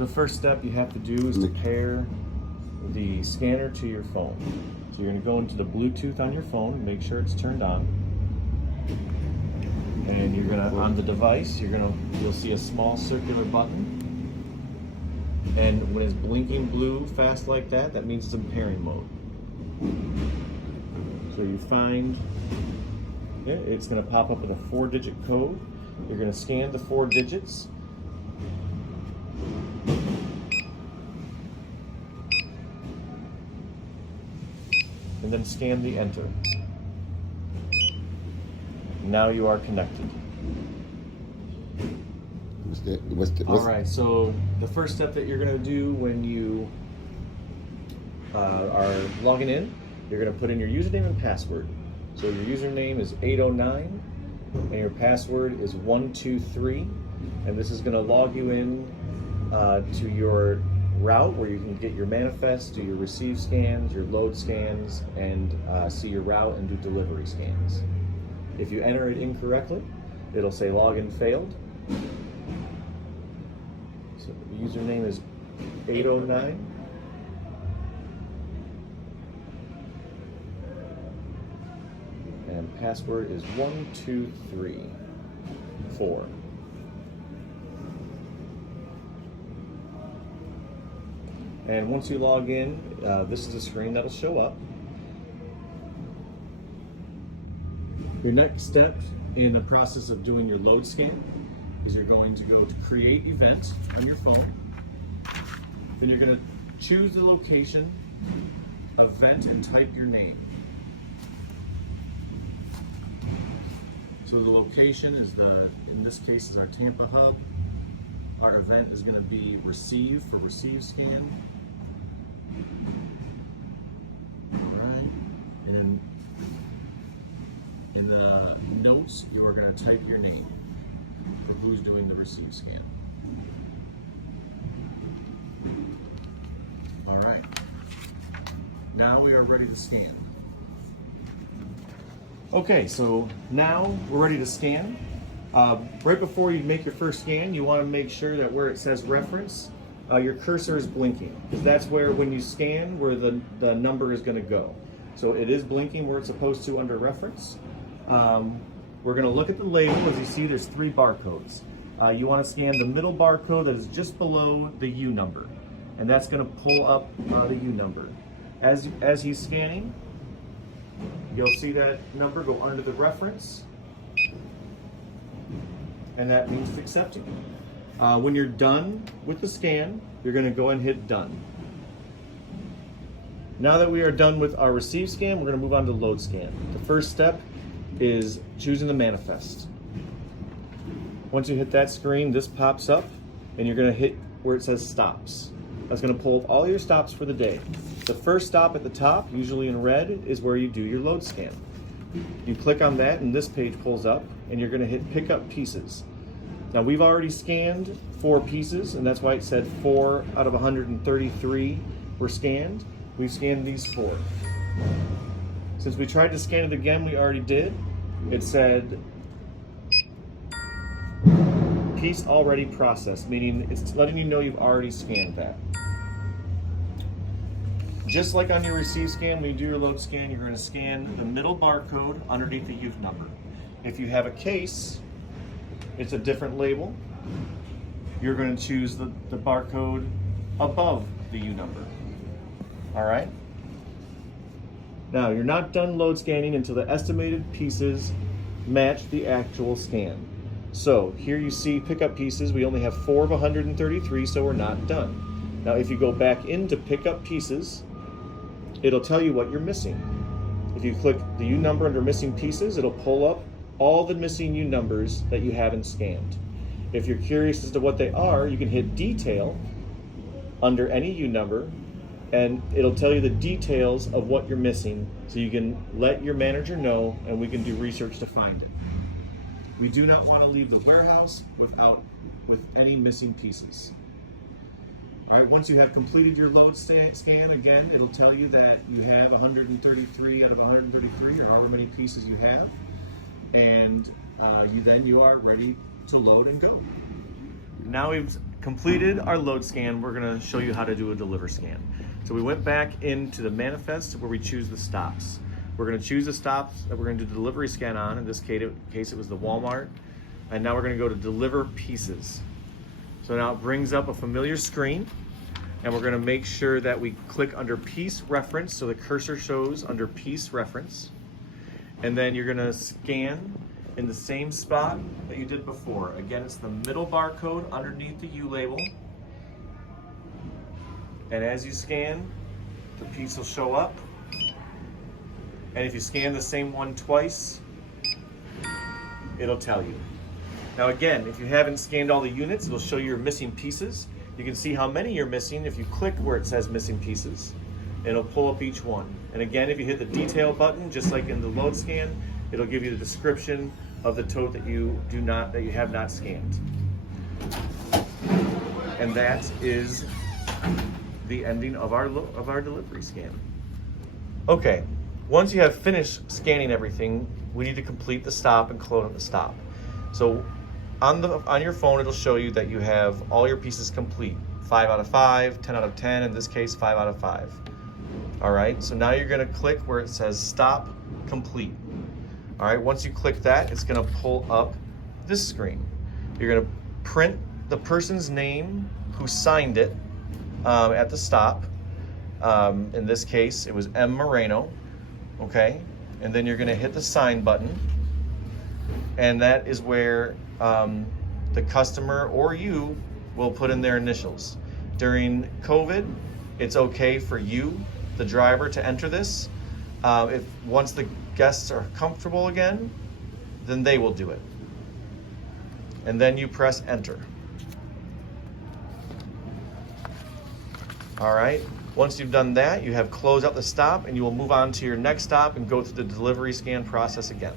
the first step you have to do is to pair the scanner to your phone. So you're going to go into the Bluetooth on your phone and make sure it's turned on. And you're going to, on the device, you'll see a small circular button. And when it's blinking blue fast like that, that means it's in pairing mode. So you find it, it's going to pop up with a 4-digit code. You're going to scan the 4 digits. And then scan the enter. Now you are connected. Alright, so the first step that you're going to do when you are logging in, you're going to put in your username and password. So your username is 809 and your password is 123, and this is going to log you in to your route where you can get your manifest, do your receive scans, your load scans, and see your route and do delivery scans. If you enter it incorrectly, it'll say login failed. So the username is 809. And password is 1234. And once you log in, this is the screen that'll show up. Your next step in the process of doing your load scan is you're going to go to create event on your phone. Then you're going to choose the location, event, and type your name. So the location is in this case is our Tampa hub. Our event is going to be receive for receive scan. Alright, and then in the notes you are going to type your name for who's doing the receive scan. Alright, now we are ready to scan. Okay, so now we're ready to scan. Right before you make your first scan, you want to make sure that where it says reference, your cursor is blinking, because that's where, when you scan, where the number is going to go. So it is blinking where it's supposed to under reference. We're going to look at the label. As you see, there's 3 barcodes. You want to scan the middle barcode that is just below the U number, and that's going to pull up the U number. As he's scanning, you'll see that number go under the reference, and that means accepting. When you're done with the scan, you're going to go and hit done. Now that we are done with our receive scan, we're going to move on to load scan. The first step is choosing the manifest. Once you hit that screen, this pops up, and you're going to hit where it says stops. That's going to pull up all your stops for the day. The first stop at the top, usually in red, is where you do your load scan. You click on that and this page pulls up, and you're going to hit pick up pieces. Now we've already scanned 4 pieces, and that's why it said 4 out of 133 were scanned. We've scanned these 4. Since we tried to scan it again, we already did. It said piece already processed, meaning it's letting you know you've already scanned that. Just like on your receive scan, when you do your load scan, you're going to scan the middle barcode underneath the U number. If you have a case, it's a different label. You're going to choose the barcode above the U number. All right? Now, you're not done load scanning until the estimated pieces match the actual scan. So here you see pick up pieces. We only have 4 of 133, so we're not done. Now, if you go back into pick up pieces, it'll tell you what you're missing. If you click the U number under missing pieces, it'll pull up all the missing U numbers that you haven't scanned. If you're curious as to what they are, you can hit detail under any U number, and it'll tell you the details of what you're missing, so you can let your manager know and we can do research to find it. We do not want to leave the warehouse with any missing pieces. All right, once you have completed your load scan, again, it'll tell you that you have 133 out of 133, or however many pieces you have, and you are ready to load and go. Now we've completed our load scan, we're gonna show you how to do a deliver scan. So we went back into the manifest where we choose the stops. We're gonna choose the stops that we're gonna do the delivery scan on. In this case, it was the Walmart. And now we're gonna go to deliver pieces. So now it brings up a familiar screen, and we're gonna make sure that we click under piece reference, so the cursor shows under piece reference. And then you're gonna scan in the same spot that you did before. Again, it's the middle barcode underneath the U label. And as you scan, the piece will show up. And if you scan the same one twice, it'll tell you. Now again, if you haven't scanned all the units, it'll show you your missing pieces. You can see how many you're missing if you click where it says missing pieces. It'll pull up each one. And again, if you hit the detail button, just like in the load scan, it'll give you the description of the tote that you have not scanned. And that is the ending of our delivery scan. Okay, once you have finished scanning everything, we need to complete the stop and close the stop. So on your phone, it'll show you that you have all your pieces complete. 5 out of 5, 10 out of 10, in this case, 5 out of 5. All right, so now you're gonna click where it says stop complete. All right, once you click that, it's gonna pull up this screen. You're gonna print the person's name who signed it at the stop. In this case, it was M. Moreno, okay? And then you're gonna hit the sign button, and that is where the customer or you will put in their initials. During COVID, it's okay for you, the driver, to enter this. If once the guests are comfortable again, then they will do it. And then you press enter. All right, once you've done that, you have closed out the stop, and you will move on to your next stop and go through the delivery scan process again.